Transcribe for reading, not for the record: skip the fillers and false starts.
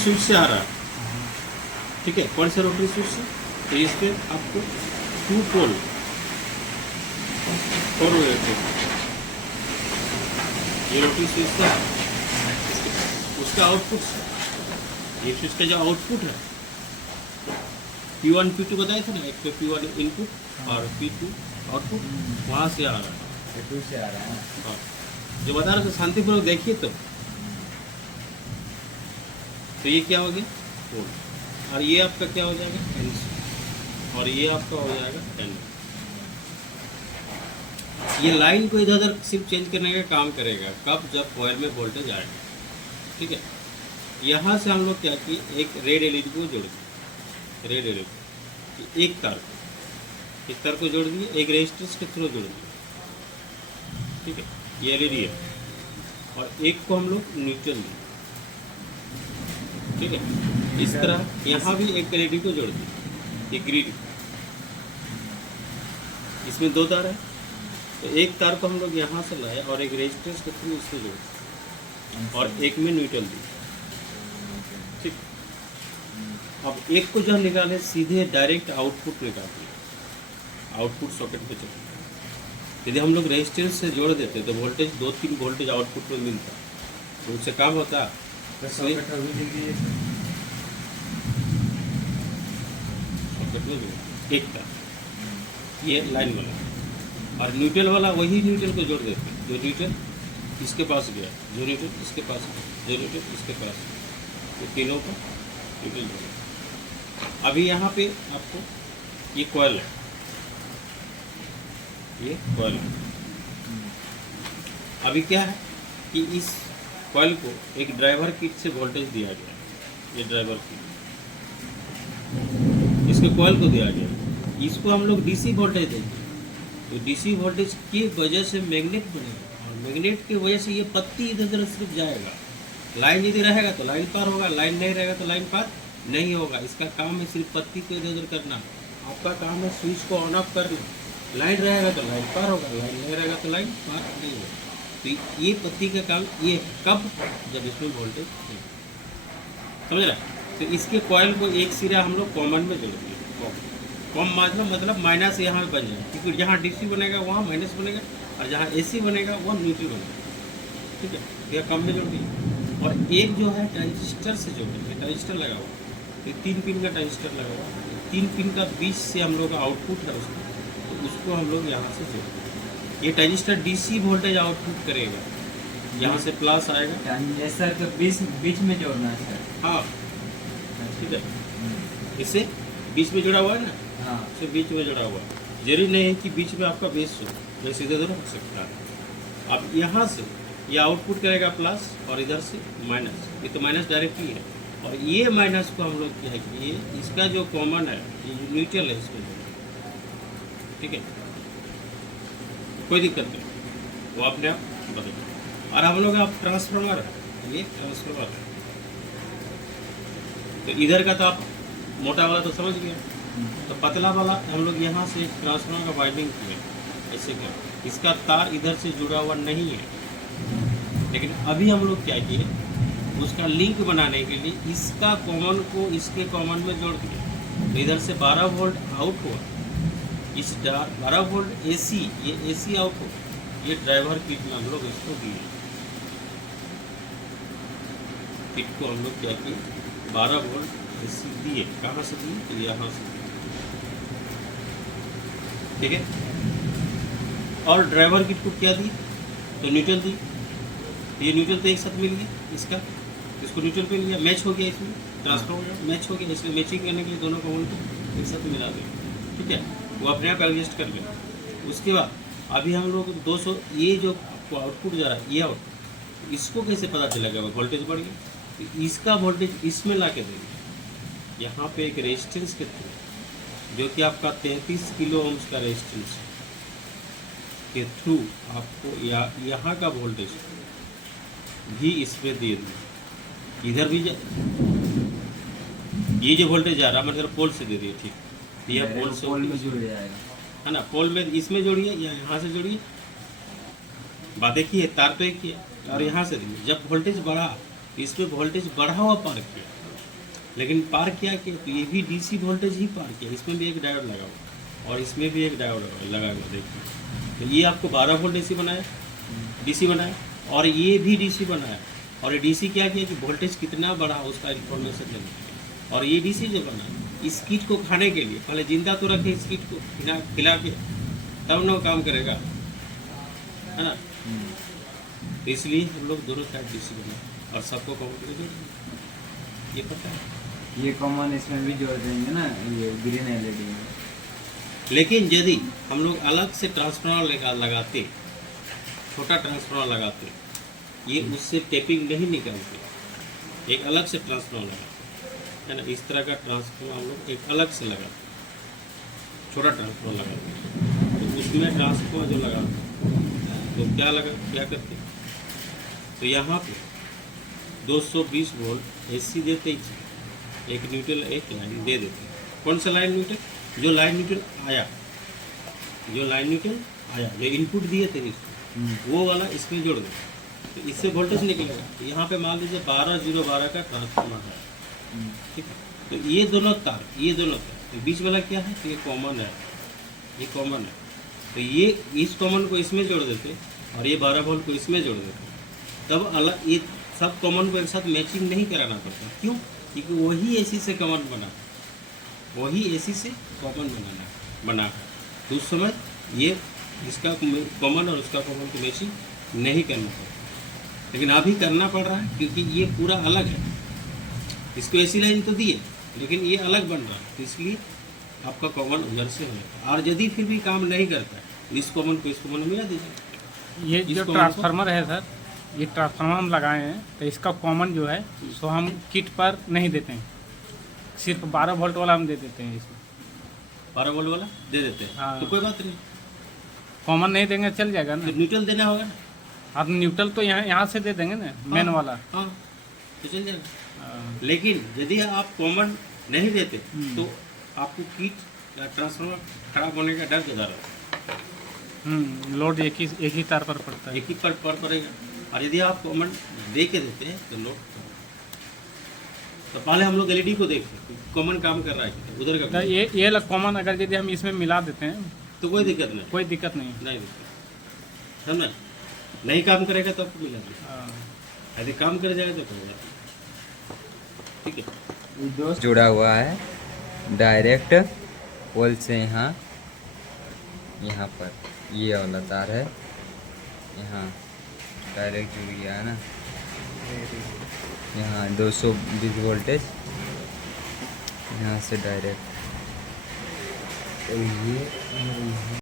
Switch से आ रहा है, ठीक है, कौन से रोटरी स्विच से? तो इस पे आपको 2 पोल और ये रोटरी स्विच से उसका आउटपुट, ये स्विच का जो आउटपुट है P1 P2 बताए थे ना, एक पे P1 इनपुट और P2 आउटपुट, वहाँ से आ रहा है, P2 से आ रहा है। हाँ जो बता रहे थे शांतिपूर्वक देखिए। तो ये क्या हो गया पोल, और ये आपका क्या हो जाएगा NC, और ये आपका हो जाएगा N। ये लाइन को इधर उधर सिर्फ चेंज करने का काम करेगा कब, जब कॉइल में वोल्टेज आएगा, ठीक है। यहाँ से हम लोग क्या किए, एक रेड एलईडी को जोड़ दिए, रेड एलईडी एक तार को जोड़ दिए, एक रेजिस्टेंस के थ्रू जोड़ दिए, ठीक है, ये एलईडी है, और एक को हम लोग न्यूट्रल दिए, ठीक है। इस तरह यहाँ भी एक एलईडी को जोड़ दिए, ये ग्रिड, इसमें 2 तार है, तो एक तार को हम लोग यहाँ से लाए और एक रेजिस्टेंस के थ्रू इसको जोड़े और एक में न्यूट्रल दिए, ठीक। अब एक को जो निकाले सीधे डायरेक्ट आउटपुट निकाल दिए, आउटपुट सॉकेट पे चले। यदि हम लोग रेजिस्टेंस से जोड़ देते तो वोल्टेज 2-3 वोल्टेज आउटपुट में मिलता, तो उससे काम होता। सॉकेट में एक तार, ये लाइन वाला, और न्यूट्रल वाला वही न्यूट्रल को जोड़ देते, जो न्यूट्रल इसके पास गया, जो न्यूट्रल इसके पास, जो न्यूट्रल इसके पास, तो तीनों को न्यूट्रल जोड़। अभी यहाँ पे आपको ये कॉइल है, ये कॉइल है। अभी क्या है कि इस कॉइल को एक ड्राइवर किट से वोल्टेज दिया गया, ये ड्राइवर किट इसके कॉइल को दिया गया, इसको हम लोग डीसी वोल्टेज देंगे, तो डीसी वोल्टेज की वजह से मैग्नेट बनेगा, और मैग्नेट की वजह से ये पत्ती इधर उधर सिर्फ जाएगा। लाइन यदि रहेगा तो लाइन पार होगा, लाइन नहीं रहेगा तो लाइन पार नहीं होगा। इसका काम है सिर्फ पत्ती को इधर उधर करना, आपका काम है स्विच को ऑन ऑफ करना। लाइन रहेगा तो लाइन पार होगा, लाइन नहीं रहेगा तो लाइन पार नहीं होगा। तो ये पत्ती का काम ये कब, जब इसमें वोल्टेज नहीं, समझ रहा। तो इसके कॉइल को एक सिरा हम लोग कॉमन में जोड़ दिए, कॉम मतलब माइनस यहाँ बन जाए, क्योंकि जहाँ डीसी बनेगा वहाँ माइनस बनेगा, और जहाँ एसी बनेगा वहाँ न्यूट्रल बनेगा, ठीक है। यह कम में जोड़ दिए, और एक जो है ट्रांजिस्टर से जोड़ेंगे, ट्रांजिस्टर लगा हुआ, तो 3 पिन का ट्रांजिस्टर लगा हुआ, 3 पिन का बीच से हम लोग का आउटपुट है उसका, तो उसको हम लोग यहाँ से जोड़ेंगे। ये ट्रांजिस्टर डीसी वोल्टेज आउटपुट करेगा, यहाँ से प्लस आएगा, ट्रांजिस्टर के बीच में जोड़ना है सर। हाँ ठीक है, इससे बीच में जुड़ा हुआ है ना, हाँ से बीच में जुड़ा हुआ है। जरूरी नहीं है कि बीच में आपका बेस हो, बेस इधर उधर हो सकता है। अब यहाँ से ये आउटपुट करेगा प्लस, और इधर से माइनस, ये तो माइनस डायरेक्टली है, और ये माइनस को हम लोग क्या है कि ये इसका जो कॉमन है, ये न्यूट्रल है इसमें, ठीक है, कोई दिक्कत नहीं, वो अपने आप बदल। और हम लोग आप ट्रांसफार्मर है, ये ट्रांसफार्मर है, तो इधर का तो आप मोटा वाला तो समझ गया, तो पतला वाला हम लोग यहाँ से ट्रांसफार्मर का वाइंडिंग किया, ऐसे क्या, इसका तार इधर से जुड़ा हुआ नहीं है, लेकिन अभी हम लोग क्या किए, उसका लिंक बनाने के लिए इसका कॉमन को इसके कॉमन में जोड़ दिया, तो इधर से 12 वोल्ट आउट हुआ, इस 12 वोल्ट एसी, ये एसी आउट हुआ, ये ड्राइवर किट में हम लोग इसको दिए, किट को हम लोग क्या किए 12 वोल्ट एसी दिए। कहाँ से दिए, तो यहाँ से, ठीक है। और ड्राइवर किट को क्या दिए, तो न्यूट्रल दी, ये न्यूट्रल तो एक साथ मिल गया, इसका इसको न्यूट्रल पे लिया, मैच हो गया, इसमें ट्रांसफर हो गया, मैच हो गया, इसमें मैचिंग करने के लिए दोनों कॉमन को एक साथ मिला दिया, ठीक है, वो अपने आप एडजस्ट कर लिया। उसके बाद अभी हम लोग 200, ये जो आउटपुट जा रहा है, ये आउटपुट, इसको कैसे पता चलेगा वोल्टेज बढ़ गया, तो इसका वोल्टेज इसमें ला के देंगे, यहाँ पे एक रेजिस्टेंस के थ्रू, जो कि आपका 33 किलो ओम्स का रेजिस्टेंस के थ्रू आपको यहाँ का वोल्टेज भी इसमें दे दें, इधर भी ये जो वोल्टेज जा रहा है मतलब पोल से दे दिए, ठीक, यह पोल से पोल में जुड़ जाएगा, है ना, पोल में इसमें जोड़िए या यहाँ से जोड़िए, बात एक ही है, तार तो एक ही है, और यहाँ से दिए। जब वोल्टेज बढ़ा, इसमें वोल्टेज बढ़ा हुआ पार किया, लेकिन पार किया कि तो ये भी डीसी वोल्टेज ही पार किया, इसमें भी एक डायोड लगा हुआ और इसमें भी एक डायोड लगा हुआ। देखिए तो ये आपको 12 वोल्ट डीसी बनाया, डीसी बनाया, और ये भी डीसी बनाया। और ये डीसी क्या किया कि वोल्टेज कितना बढ़ा उसका इन्फॉर्मेशन देने के लिए। और ये डीसी जो बना इस किट को खाने के लिए पहले जिंदा तो रखे इस किट को खिला के, तब ना वो काम करेगा, है ना। तो इसलिए हम लोग दोनों साइड डीसी बनाए और सबको कवर करके जोड़ दिए। ये पता है। ये कॉमन इसमें भी जोड़ देंगे ना, ये ग्रीन एलईडी में। लेकिन यदि हम लोग अलग से ट्रांसफार्मर लगाते, छोटा ट्रांसफार्मर लगाते, ये उससे टेपिंग नहीं निकलती, एक अलग से ट्रांसफार्मर लगाते, है ना। इस तरह का ट्रांसफार्मर हम लोग एक अलग से लगाते, छोटा ट्रांसफार्मर लगाते। तो उसमें ट्रांसफार्मर जो लगाते तो क्या करते, तो यहाँ पे 220 वोल्ट एसी देते ही, एक न्यूट्रल एक लाइन दे देते। कौन सा लाइन न्यूट्रल? जो लाइन न्यूट्रल आया, जो इनपुट दिए थे इसको, वो वाला इसमें जोड़ दो, तो इससे वोल्टेज निकलेगा। तो यहाँ पे मान लीजिए 12012 का ट्रांसफार्मर है, ठीक है। तो ये दोनों तार, तो बीच वाला क्या है? तो ये कॉमन है, ये कॉमन है। तो ये इस कॉमन को इसमें जोड़ देते और ये 12 वोल्ट को इसमें जोड़ देते, तब अलग ये सब कॉमन को एक साथ मैचिंग नहीं कराना पड़ता। क्यों? क्योंकि वही एसी से कॉमन बना, वही एसी से कॉमन बना है। तो उस समय ये इसका कॉमन और उसका कॉमन को मैचिंग नहीं करना पड़ता, लेकिन अभी करना पड़ रहा है क्योंकि ये पूरा अलग है। इसको एसी लाइन तो दिए, लेकिन ये अलग बन रहा है, तो इसलिए आपका कॉमन उधर से होगा। और यदि फिर भी काम नहीं करता है, इस कॉमन को इस कॉमन में मिला दीजिए। ये जो ट्रांसफार्मर है सर, ये ट्रांसफार्मर हम लगाए हैं, तो इसका कॉमन जो है सो हम किट पर नहीं देते हैं, सिर्फ 12 वोल्ट वाला हम दे देते हैं इसमें। 12 वोल्ट वाला दे देते हैं, हाँ। तो कोई बात नहीं, कॉमन नहीं देंगे चल जाएगा ना। तो न्यूट्रल देना होगा ना। आप न्यूट्रल तो यहाँ से दे देंगे ना, मेन वाला। हाँ, तो चल जाएगा। हाँ। लेकिन यदि आप कॉमन नहीं देते तो आपको किट या ट्रांसफार्मर खराब होने का डर ज़्यादा रहता है। लोड एक ही तार पर पड़ता है। एक ही पर पड़ेगा। और यदि आप कॉमन दे के देते हैं तो लोड, तो पहले हम लोग एलईडी को देखते हैं कॉमन काम कर रहा है उधर का, तो ये अलग कॉमन अगर यदि हम इसमें मिला देते हैं तो कोई दिक्कत नहीं, कोई दिक्कत नहीं। दिक्कत, समझ। नहीं काम करेगा तो आपको मिला देगा, हाँ। यदि काम कर जाएगा तो करेगा, ठीक है। ये दो जुड़ा हुआ है डायरेक्ट पोल से, यहाँ पर ये वाला तार है, यहाँ डायरेक्ट जुड़ गया है ना, यहाँ 220 वोल्टेज यहाँ से डायरेक्ट। तो ये